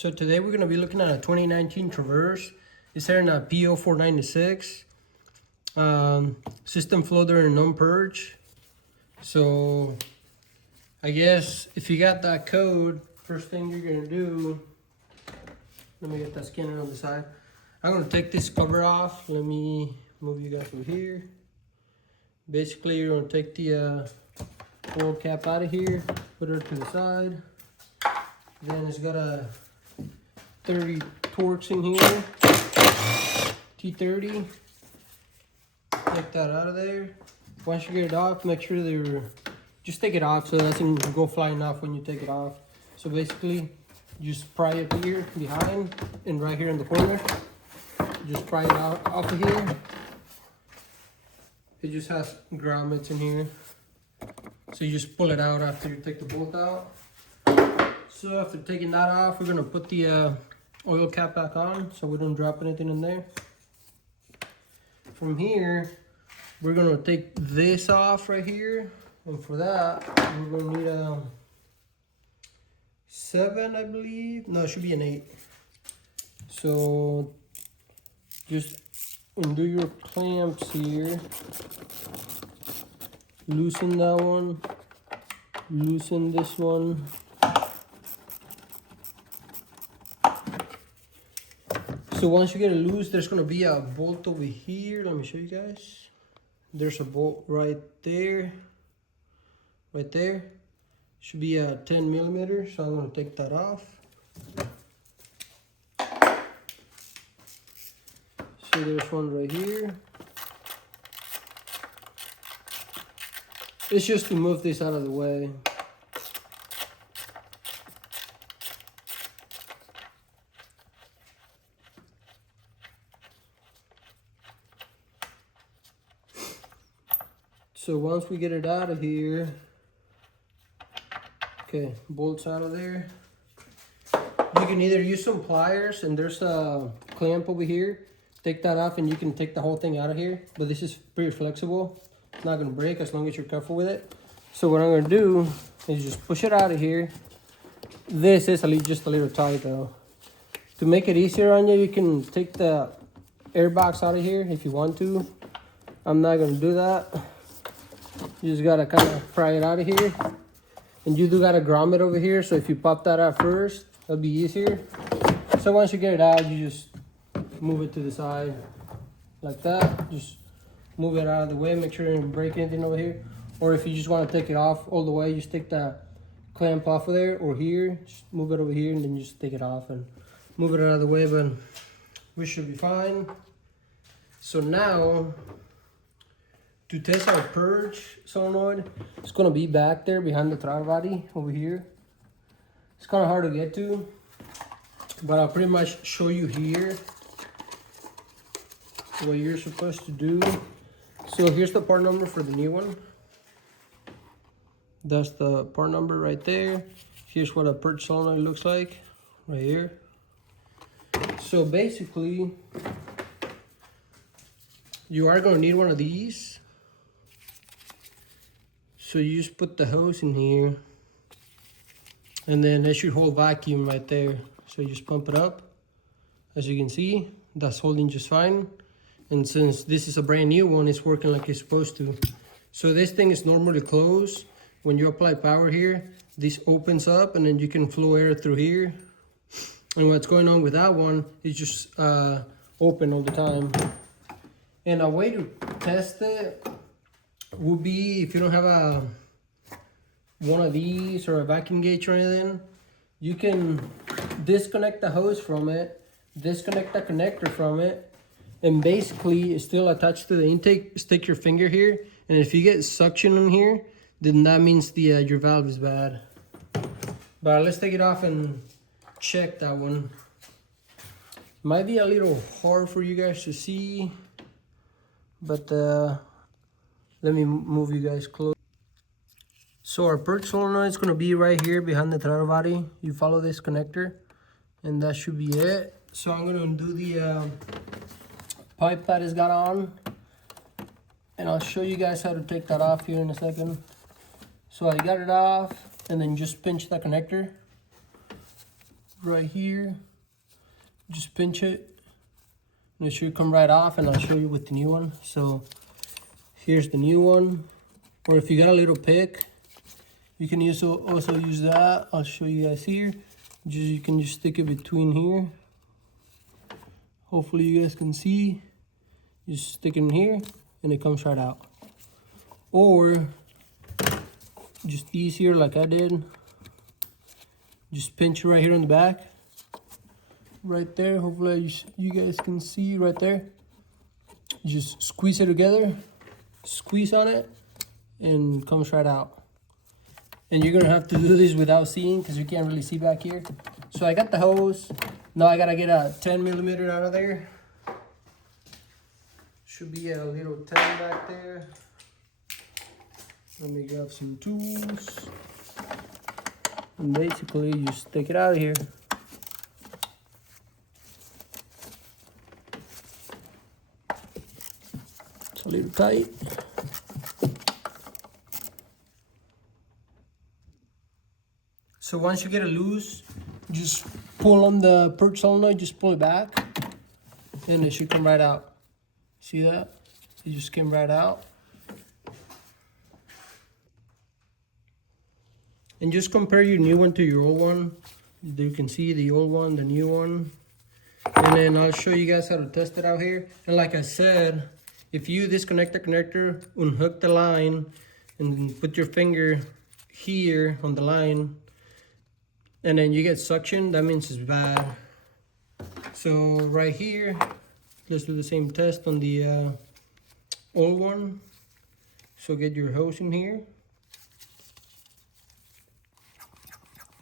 So today we're going to be looking at a 2019 Traverse. It's here in a P0496. System flow during non-purge. So I guess if you got that code, first thing you're going to do, let me get that scanner on the side. I'm going to take this cover off. Let me move you guys over here. Basically, you're going to take the oil cap out of here, put her to the side. Then it's got a 30 Torx in here, T30. Take that out of there. Once you get it off, make sure just take it off so it doesn't go flying off when you take it off. So basically, just pry it here behind and right here in the corner. Just pry it out off of here. It just has grommets in here. So you just pull it out after you take the bolt out. So after taking that off, we're gonna put the oil cap back on so we don't drop anything in there. From here, we're gonna take this off right here. And for that, we're gonna need a 7, I believe. No, it should be an 8. So just undo your clamps here. Loosen that one. Loosen this one. So once you get it loose, there's gonna be a bolt over here. Let me show you guys. There's a bolt right there. Right there. Should be a 10 millimeter. So I'm gonna take that off. So there's one right here. It's just to move this out of the way. So once we get it out of here, okay, bolts out of there. You can either use some pliers, and there's a clamp over here. Take that off and you can take the whole thing out of here. But this is pretty flexible. It's not gonna break as long as you're careful with it. So what I'm gonna do is just push it out of here. This is just a little tight though. To make it easier on you, you can take the air box out of here if you want to. I'm not gonna do that. You just gotta kind of pry it out of here. And you do gotta grommet over here, so if you pop that out first, that'll be easier. So once you get it out, you just move it to the side like that. Just move it out of the way, make sure you don't break anything over here. Or if you just want to take it off all the way, just take the clamp off of there or here, just move it over here and then just take it off and move it out of the way, but we should be fine. So now, to test our purge solenoid, it's gonna be back there behind the throttle body over here. It's kind of hard to get to, but I'll pretty much show you here what you're supposed to do. So here's the part number for the new one. That's the part number right there. Here's what a purge solenoid looks like right here. So basically, you are gonna need one of these. So you just put the hose in here, and then it should hold vacuum right there. So you just pump it up. As you can see, that's holding just fine. And since this is a brand new one, it's working like it's supposed to. So this thing is normally closed. When you apply power here, this opens up and then you can flow air through here. And what's going on with that one is just open all the time. And a way to test it would be, if you don't have one of these or a vacuum gauge or anything, you can disconnect the hose from it, disconnect the connector from it, and basically it's still attached to the intake. Stick your finger here, and if you get suction in here, then that means your valve is bad. But let's take it off and check that one. Might be a little hard for you guys to see, but let me move you guys close. So our purge solenoid is gonna be right here behind the throttle body. You follow this connector, and that should be it. So I'm gonna undo the pipe that it's got on, and I'll show you guys how to take that off here in a second. So I got it off, and then just pinch the connector. right here. Just pinch it, and it should come right off, and I'll show you with the new one. So here's the new one. Or if you got a little pick, you can also use that. I'll show you guys here. You can just stick it between here. Hopefully you guys can see. Just stick it in here, and it comes right out. Or just easier, like I did. Just pinch it right here on the back. Right there. Hopefully you guys can see right there. Just squeeze it together. Squeeze on it, and it comes right out. And you're gonna have to do this without seeing, because you can't really see back here. So I got the hose. Now I gotta get a 10mm out of there. Should be a little 10 back there. Let me grab some tools. And basically you just take it out of here. It's a little tight. So once you get it loose, just pull on the purge solenoid, just pull it back, and it should come right out. See that? It just came right out. And just compare your new one to your old one. You can see the old one, the new one. And then I'll show you guys how to test it out here. And like I said, if you disconnect the connector, unhook the line, and put your finger here on the line, and then you get suction, that means it's bad. So right here, let's do the same test on the old one. So get your hose in here.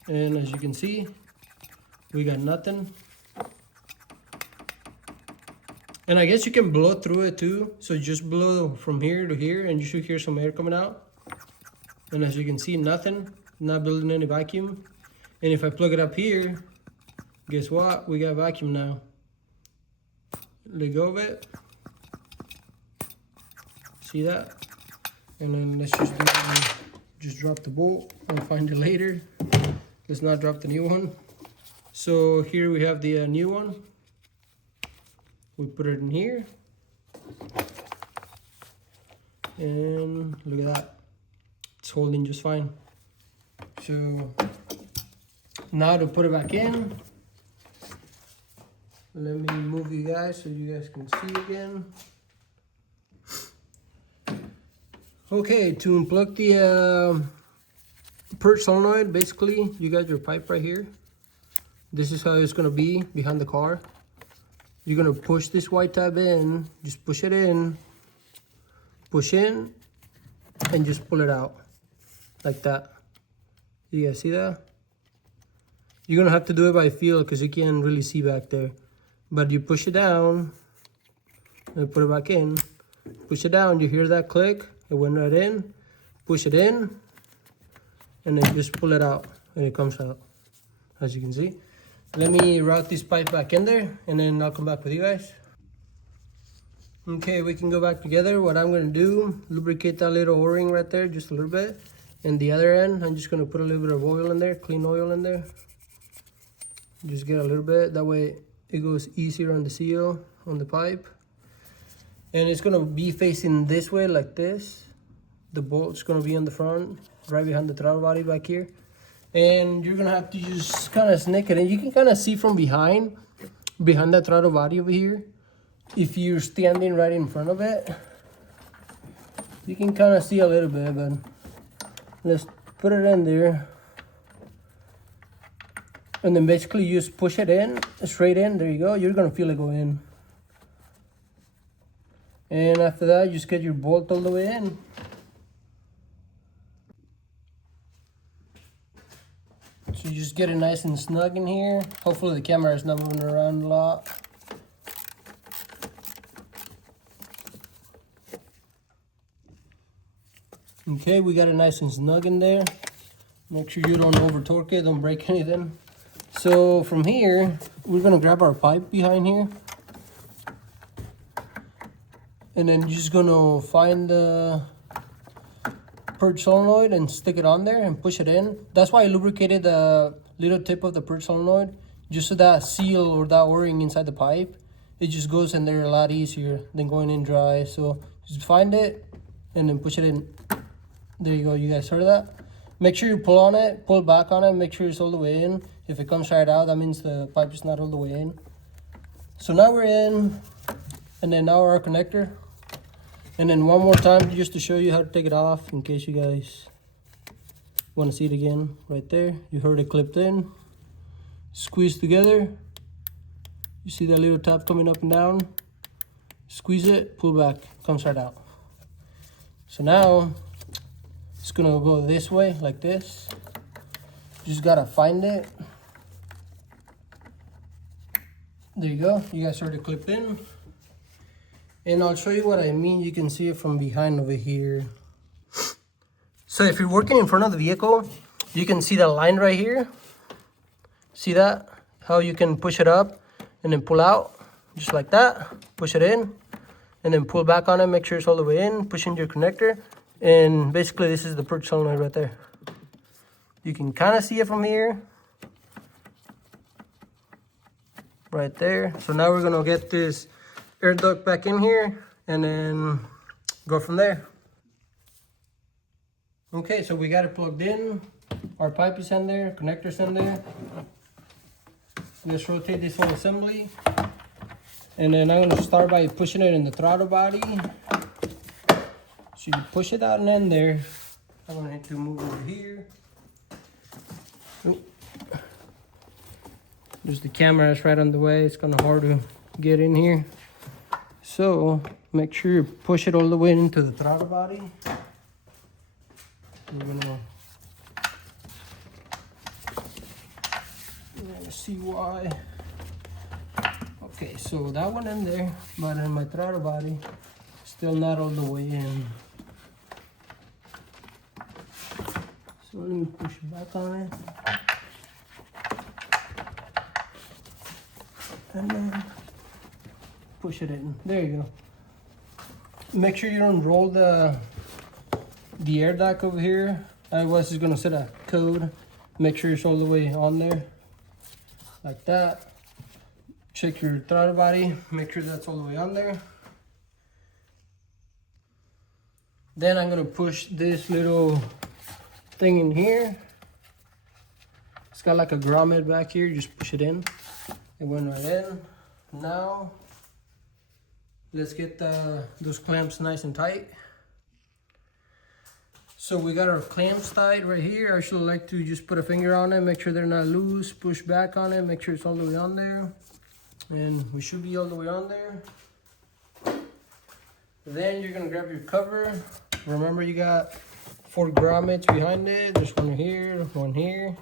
And as you can see, we got nothing. And I guess you can blow through it too. So just blow from here to here, and you should hear some air coming out. And as you can see, nothing, not building any vacuum. And if I plug it up here, guess what? We got vacuum now. Let go of it. See that? And then let's just drop the bolt. I'll find it later. Let's not drop the new one. So here we have the new one. We put it in here. And look at that. It's holding just fine. So now to put it back in, let me move you guys so you guys can see again. Okay, to unplug the purge solenoid, basically you got your pipe right here. This is how it's gonna be behind the car. You're gonna push this white tab in, just push it in, push in, and just pull it out like that. You guys see that? You're gonna have to do it by feel because you can't really see back there. But you push it down and put it back in. Push it down, you hear that click, it went right in. Push it in, and then just pull it out, and it comes out, as you can see. Let me route this pipe back in there, and then I'll come back with you guys. Okay, we can go back together. What I'm gonna do, lubricate that little O-ring right there, just a little bit. And the other end, I'm just gonna put a little bit of oil in there, clean oil in there. Just get a little bit, that way it goes easier on the seal, on the pipe. And it's gonna be facing this way, like this. The bolt's gonna be on the front, right behind the throttle body back here. And you're gonna have to just kind of snick it in. You can kind of see from behind that throttle body over here. If you're standing right in front of it, you can kind of see a little bit, but let's put it in there. And then basically you just push it in, straight in, there you go. You're gonna feel it go in. And after that, you just get your bolt all the way in. So you just get it nice and snug in here. Hopefully the camera is not moving around a lot. Okay, we got it nice and snug in there. Make sure you don't over torque it, don't break anything. So from here, we're gonna grab our pipe behind here. And then you're just gonna find the purge solenoid and stick it on there and push it in. That's why I lubricated the little tip of the purge solenoid, just so that seal or that o-ring inside the pipe, it just goes in there a lot easier than going in dry. So just find it and then push it in. There you go, you guys heard that? Make sure you pull on it, pull back on it, make sure it's all the way in. If it comes right out, that means the pipe is not all the way in. So now we're in, and then now our connector. And then one more time just to show you how to take it off in case you guys want to see it again. Right there, you heard it clipped in. Squeeze together. You see that little tab coming up and down? Squeeze it, pull back, comes right out. So now it's gonna go this way, like this. Just gotta find it. There you go, you guys heard it clipped in. And I'll show you what I mean. You can see it from behind over here. So if you're working in front of the vehicle, you can see the line right here. See that? How you can push it up and then pull out, just like that. Push it in and then pull back on it, make sure it's all the way in, push in your connector. And basically this is the purge solenoid right there. You can kind of see it from here. Right there. So now we're gonna get this air duct back in here and then go from there. Okay, so we got it plugged in. Our pipe is in there, connector's in there. Let's rotate this whole assembly. And then I'm gonna start by pushing it in the throttle body. So you push it out and in there. I'm gonna have to move over here. Oop. There's the camera, it's right on the way. It's kind of hard to get in here. So make sure you push it all the way into the throttle body. We're gonna see why. Okay, so that one in there, but in my throttle body, still not all the way in. So let me push it back on it. And then push it in. There you go. Make sure you don't roll the air duct over here. Otherwise it's gonna set a code. Make sure it's all the way on there. Like that. Check your throttle body. Make sure that's all the way on there. Then I'm gonna push this little thing in here. It's got like a grommet back here. Just push it in. It went right in. Now, let's get those clamps nice and tight. So we got our clamps tight right here. I should like to just put a finger on it, make sure they're not loose, push back on it, make sure it's all the way on there. And we should be all the way on there. Then you're gonna grab your cover. Remember you got 4 grommets behind it. There's one here, one here,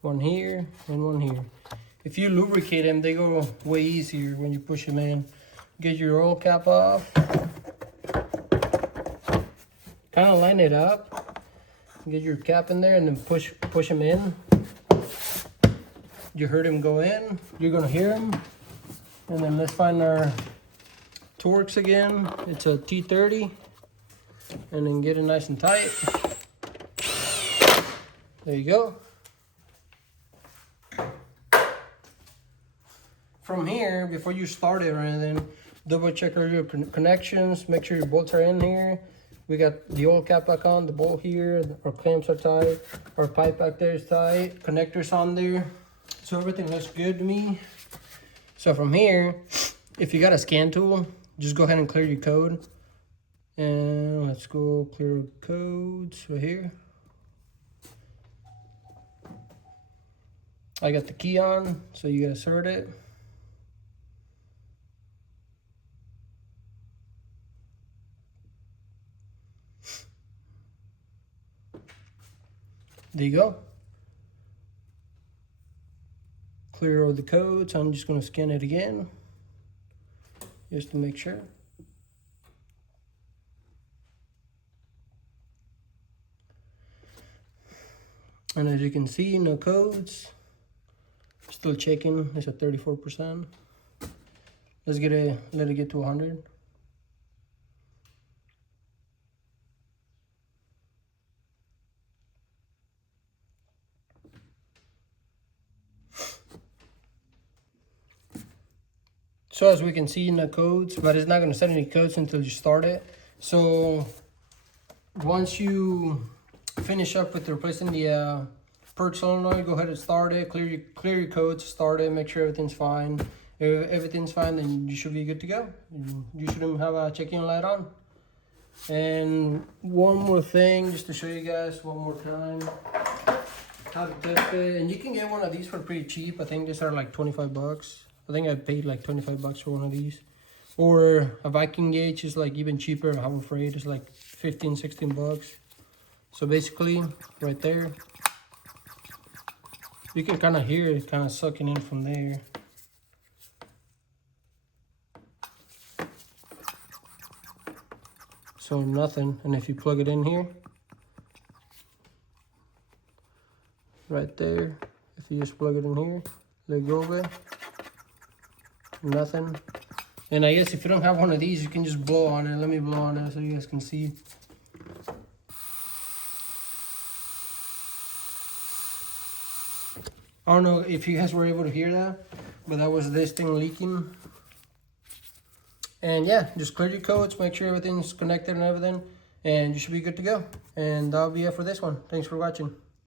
one here, and one here. If you lubricate them, they go way easier when you push them in. Get your oil cap off. Kind of line it up. Get your cap in there and then push them in. You heard him go in. You're gonna hear him. And then let's find our Torx again. It's a T30. And then get it nice and tight. There you go. From here, before you start it or anything, double check all your connections, make sure your bolts are in here. We got the oil cap back on, the bolt here, our clamps are tight, our pipe back there is tight, connectors on there. So everything looks good to me. So from here, if you got a scan tool, just go ahead and clear your code. And let's go clear codes right here. I got the key on, so you guys heard it. There you go. Clear all the codes. I'm just going to scan it again just to make sure. And as you can see, no codes. Still checking. It's at 34%. Let's let it get to 100. So as we can see in the codes, but it's not going to set any codes until you start it. So once you finish up with replacing the purge solenoid, go ahead and start it, clear your codes, start it, make sure everything's fine. If everything's fine, then you should be good to go. You shouldn't have a check-in light on. And one more thing, just to show you guys one more time how to test it. And you can get one of these for pretty cheap. I think these are like 25 bucks. I think I paid like 25 bucks for one of these. Or a vacuum gauge is like even cheaper, I'm afraid. It's like 15, 16 bucks. So basically, right there, you can kind of hear it kind of sucking in from there. So nothing. And if you plug it in here, right there, if you just plug it in here, let go of it, nothing. And I guess if you don't have one of these, you can just blow on it. Let me blow on it so you guys can see. I don't know if you guys were able to hear that, but that was this thing leaking. And yeah, just clear your codes, make sure everything's connected and everything, and you should be good to go. And that'll be it for this one. Thanks for watching.